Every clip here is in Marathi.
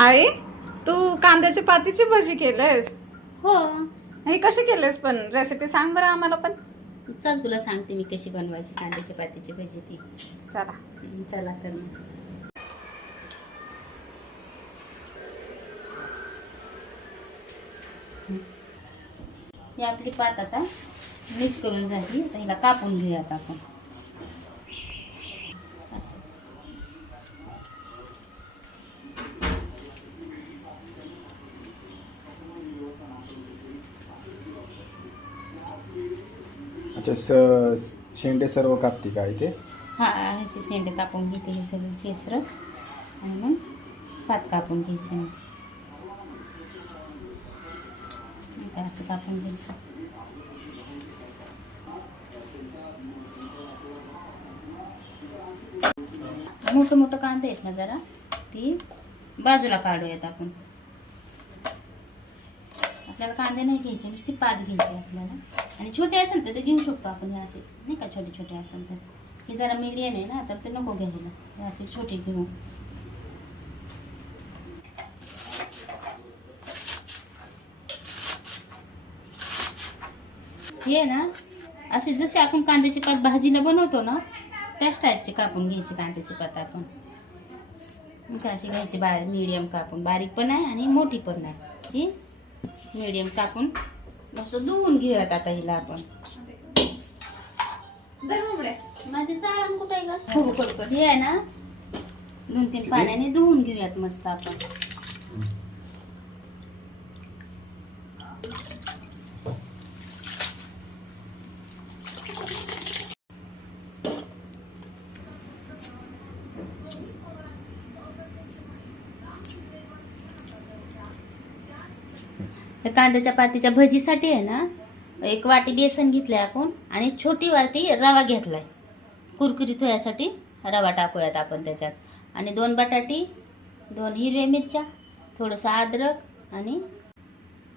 आई तू कांद्याची पातीची भजी केलेस हो. हे कशी केलेस पण? रेसिपी सांग बरं आम्हाला पण. चल तुला सांगते मी कशी बनवायची कांद्याची पातीची भजी ती. चला. चला तर मग. हं. ही आपली पात आता नीट करून झाली. आता हिला कापून घेऊयात आपण असं अच्छा स शेंडे सर्व कापते का इथे? हा ह्याचे शेंडे कापून घेते हे सगळे केसर. आणि मग पात कापून घ्यायचे. मग असं कापून घ्यायचं. मोठं मोठं कांदे आहेत ना जरा ती बाजूला काढूयात आपण. आपल्याला कांदे नाही घ्यायचे नुसती पात घ्यायची आपल्याला. आणि छोटे असेल तर ते घेऊ शकतो आपण हे असे. नाही का छोटे छोटे असेल तर. हे जरा मीडियम आहे ना तर ते नको घ्यायला. हे असे छोटे घेऊ. हे ना असे जसे आपण कांद्याची पात भाजीला बनवतो ना त्याच टाईपचे कापून घ्यायची कांद्याची पात आपण. मग अशी घ्यायची बा मीडियम कापून. बारीक पण आहे आणि मोठी पण आहे. जी? मीडियम कापून मस्त धुवून घेऊयात आता हिला आपण. माझे कुठे आहे ग? हो करतो हे आहे ना दोन तीन पाण्याने धुवून घेऊयात मस्त आपण. त्या कांद्याच्या पातीच्या भजीसाठी आहे ना एक वाटी बेसन घेतलं आहे आपण आणि छोटी वाटी रवा घेतला आहे कुरकुरीत होण्यासाठी रवा टाकूयात आपण त्याच्यात. आणि दोन बटाटी दोन हिरव्या मिरच्या थोडंसं अद्रक आणि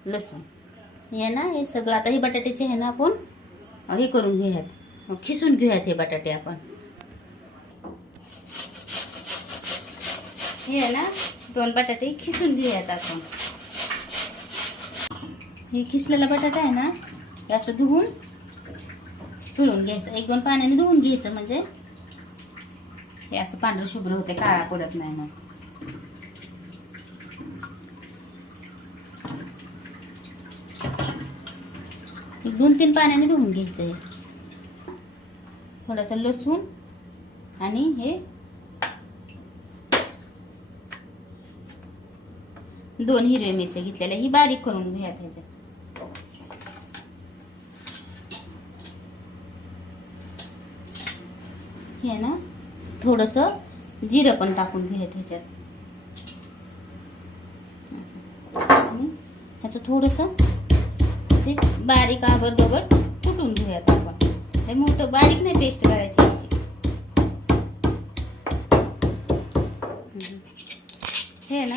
लसूण. हे ना हे सगळं आता हे बटाट्याचे आहे ना आपण हे करून घेऊयात. खिसून घेऊयात हे बटाटे आपण. हे आहे ना दोन बटाटे खिसून घेऊयात आपण. हे खिसलेला बटाटा आहे ना हे असं धुवून पिळून घ्यायचं. एक दोन पाण्याने धुवून घ्यायचं म्हणजे हे असं पांढरं शुभ्र होते काळा पडत नाही मग. एक दोन तीन पाण्याने धुवून घ्यायचं हे. थोडंसं लसूण आणि हे दोन हिरवे मिरच्या घेतलेल्या ही बारीक करून घेऊया त्याच्यात. हे ना थोडंसं जिरं पण टाकून घ्या त्याच्यात ह्याचं थोडंसं ते बारीक आबर कुटून घेऊयात आपण. हे मोठं बारीक नाही पेस्ट करायची ह्याची. हे ना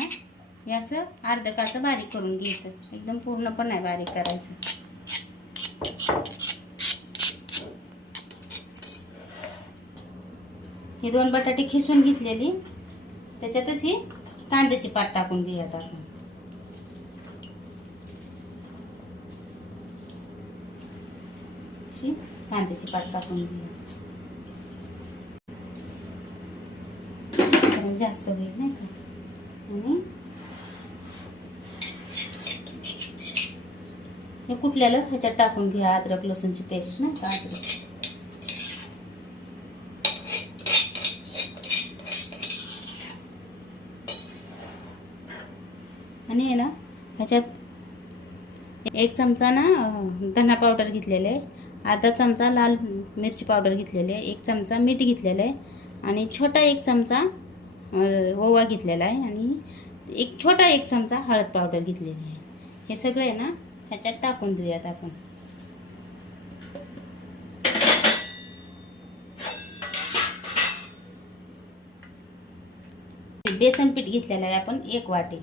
हे असं अर्ध काचं बारीक करून घ्यायचं. एकदम पूर्ण पण नाही बारीक करायचं. ही दोन बटाटे खिसून घेतलेली. त्याच्यातच ही कांद्याची पात टाकून घेऊयात आपण. अशी कांद्याची पात टाकून घेऊया जास्त होईल नाही का? आणि हे कुठल्याला? ह्याच्यात टाकून घ्या अद्रक लसूणची पेस्ट नाही का? अद्रक. आणि आहे ना ह्याच्यात एक चमचा ना धना पावडर घेतलेला आहे. अर्धा चमचा लाल मिरची पावडर घेतलेली आहे. एक चमचा मीठ घेतलेलं आहे. आणि छोटा एक चमचा ओवा घेतलेला आहे. आणि एक छोटा एक चमचा हळद पावडर घेतलेली आहे. हे सगळं आहे ना ह्याच्यात टाकून देऊयात आपण. बेसन पीठ घेतलेलं आहे आपण एक वाटी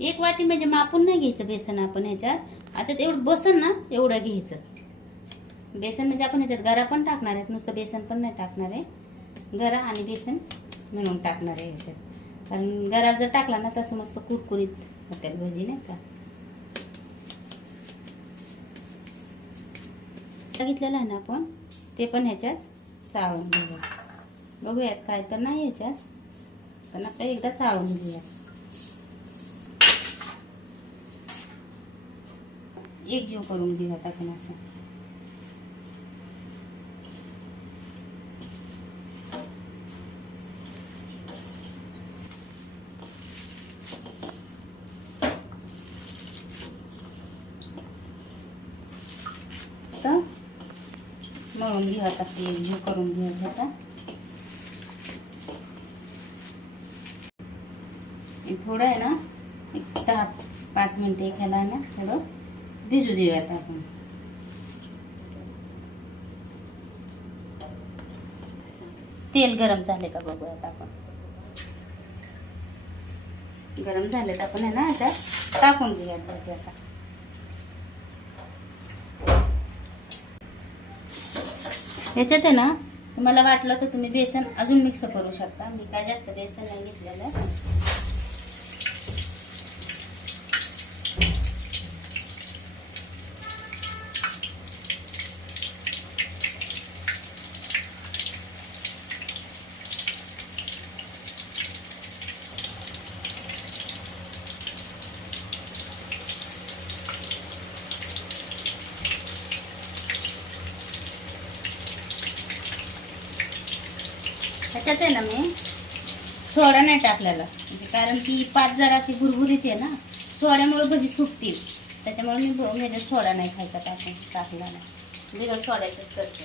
एक वाटी म्हणजे मापून नाही घ्यायचं बेसन आपण ह्याच्यात आता एवढं बसन ना एवढं घ्यायचं. बेसन म्हणजे आपण ह्याच्यात गरा पण टाकणार आहेत नुसतं बेसन पण नाही टाकणार आहे. गरा आणि बेसन मिळून टाकणार आहे ह्याच्यात. कारण गरा जर टाकला ना तसं मस्त कुरकुरीत होते भजी नाही का? बघितलेलं आहे ना आपण? ते पण ह्याच्यात चाळून घेऊया. बघूयात काय तर नाही ह्याच्यात पण आता एकदा चाळून घेऊया. एक जीव करून घेऊयात आपण असं. मळून घेऊयात असं एक जीव करून घेऊयात ह्याचा थोडं आहे ना एक दहा पाच मिनटे ह्याला ना थोडं. भिजू देऊयात आपण. तेल गरम झाले का बघूयात आपण. गरम झाले तर आपण आहे ना आता. टाकून घेऊयात भाजी आता. ह्याच्यात आहे ना मला वाटलं तर तुम्ही बेसन अजून मिक्स करू शकता. मी काय जास्त बेसन नाही घेतलेलं. ह्याच्यात आहे ना मी सोडा नाही टाकलेला. म्हणजे कारण की पाच जराची भुरभुरीत आहे ना सोड्यामुळे भजी सुटतील. त्याच्यामुळे मी ब- सोडा नाही खायचा टाकून टाकला नाही बिगर सोड्याचंच करते.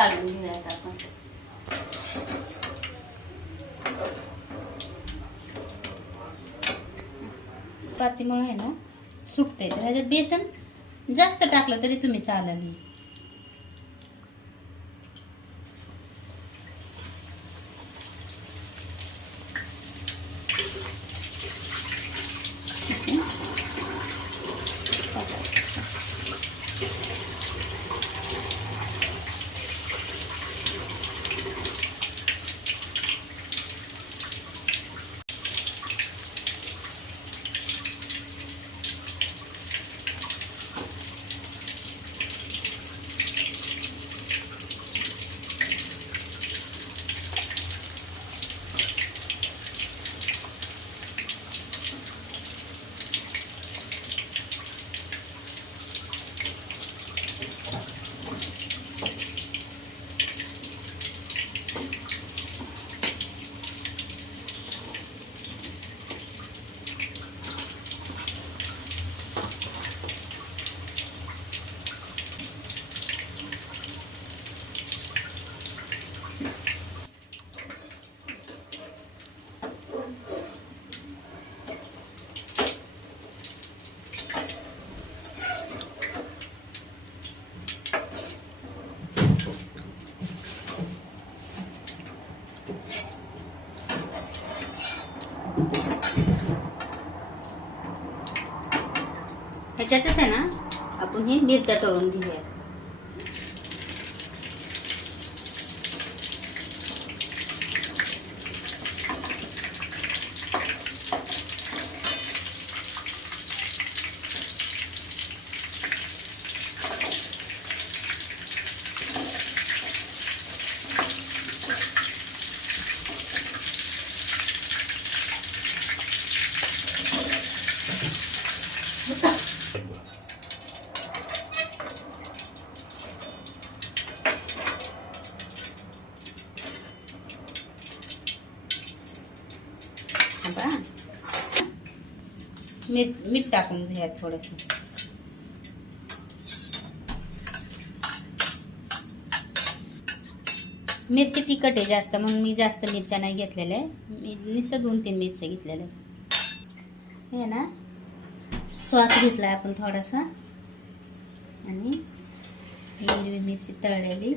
काढून घेऊयात आपण पातीमुळे आहे ना सुकते तर ह्याच्यात बेसन जास्त टाकलं तरी तुम्ही चालेल ह्याच्यातच आहे ना आपण हे मिरच्या तळून घेऊया आता मीठ मीठ टाकून घ्या थोडंसं. मिरची तिखट आहे जास्त म्हणून मी जास्त मिरच्या नाही घेतलेल्या आहे. मी नुसतं दोन तीन मिरच्या घेतलेल्या हे ना स्वास घेतला आहे आपण थोडासा. आणि हिरवी मिरची तळलेली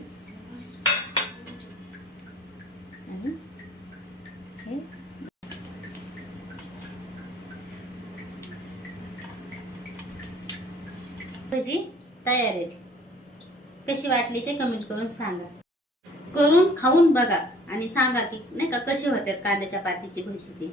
आणि हे भजी तयार आहेत. कशी वाटली ते कमेंट करून सांगा. करून खाऊन बघा आणि सांगा की नाही का कशी होतात कांद्याच्या पातीची भजी ती?